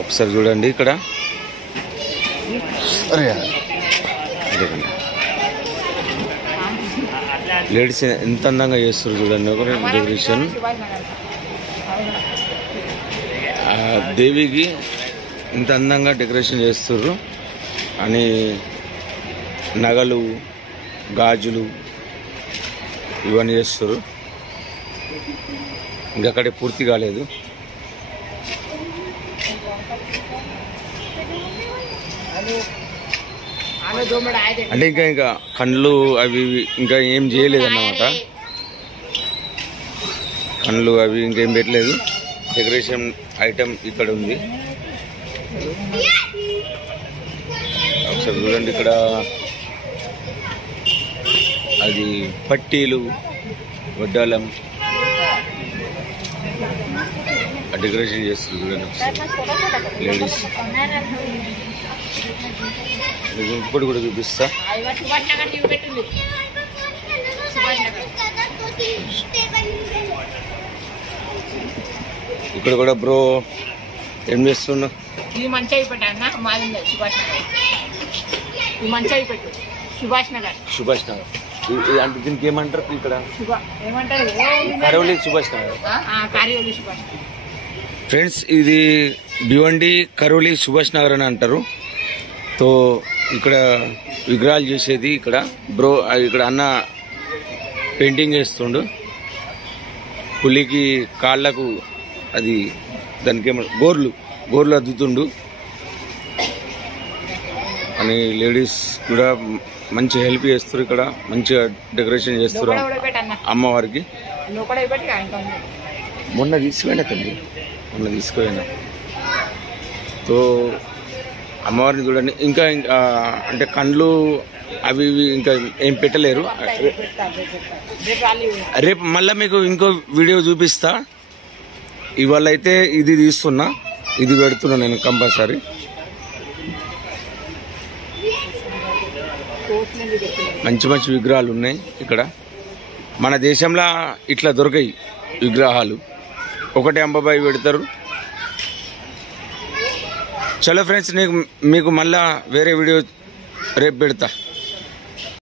ఒకసారి చూడండి ఇక్కడ లేడీస్ ఎంత అందంగా చేస్తారు చూడండి. ఒక డెకరేషన్ దేవికి ఇంత అందంగా డెకరేషన్ చేస్తారు అని నగలు గాజులు ఇవన్నీ చేస్తారు. ఇంకక్కడే పూర్తి కాలేదు. అంటే ఇంకా కళ్ళు అవి ఇంకా ఏం చేయలేదన్నమాట. కళ్ళు అవి ఇంకేం పెట్టలేదు. డెకరేషన్ ఐటమ్ ఇక్కడ ఉంది. ఒకసారి చూడండి ఇక్కడ అది పట్టీలు వడ్డాలం డెకరేషన్ చేస్తుంది చూడండి ఒకసారి లేడీస్. ఇప్పుడు కూడా చూపిస్తా. ఇక్కడ కూడా బ్రో ఏం చేస్తున్నా? సుభాష్ నగర్ అంటే దీనికి ఏమంటారు ఇక్కడ? కరోలి సుభాష్ నగర్. ఫ్రెండ్స్ ఇది భివండి కరోలి సుభాష్ నగర్ అని అంటారు. తో ఇక్కడ విగ్రహాలు చేసేది ఇక్కడ బ్రో. ఇక్కడ అన్న పెయింటింగ్ వేస్తుండు. పులికి కాళ్ళకు అది దానికి ఏమంటారు గోర్లు అద్దుతుండు అని లేడీస్ కూడా మంచి హెల్ప్ చేస్తారు. ఇక్కడ మంచిగా డెకరేషన్ చేస్తారు అమ్మవారికి. మొన్న తీసుకుపోయినా తల్లి, మొన్న తీసుకుపోయినా. తో అమ్మవారిని చూడండి. ఇంకా అంటే కండ్లు అవి ఇవి ఇంకా ఏం పెట్టలేరు. రేపు మళ్ళీ మీకు ఇంకో వీడియో చూపిస్తా. ఇవాళ అయితే ఇది తీస్తున్నా, ఇది పెడుతున్నా నేను కంపల్సరీ. మంచి మంచి విగ్రహాలు ఉన్నాయి ఇక్కడ. మన దేశంలో ఇట్లా దొరకాయి విగ్రహాలు. ఒకటే అంబాబాయి పెడతారు. చలో ఫ్రెండ్స్, మీకు మళ్ళా వేరే వీడియో రేపు పెడతా.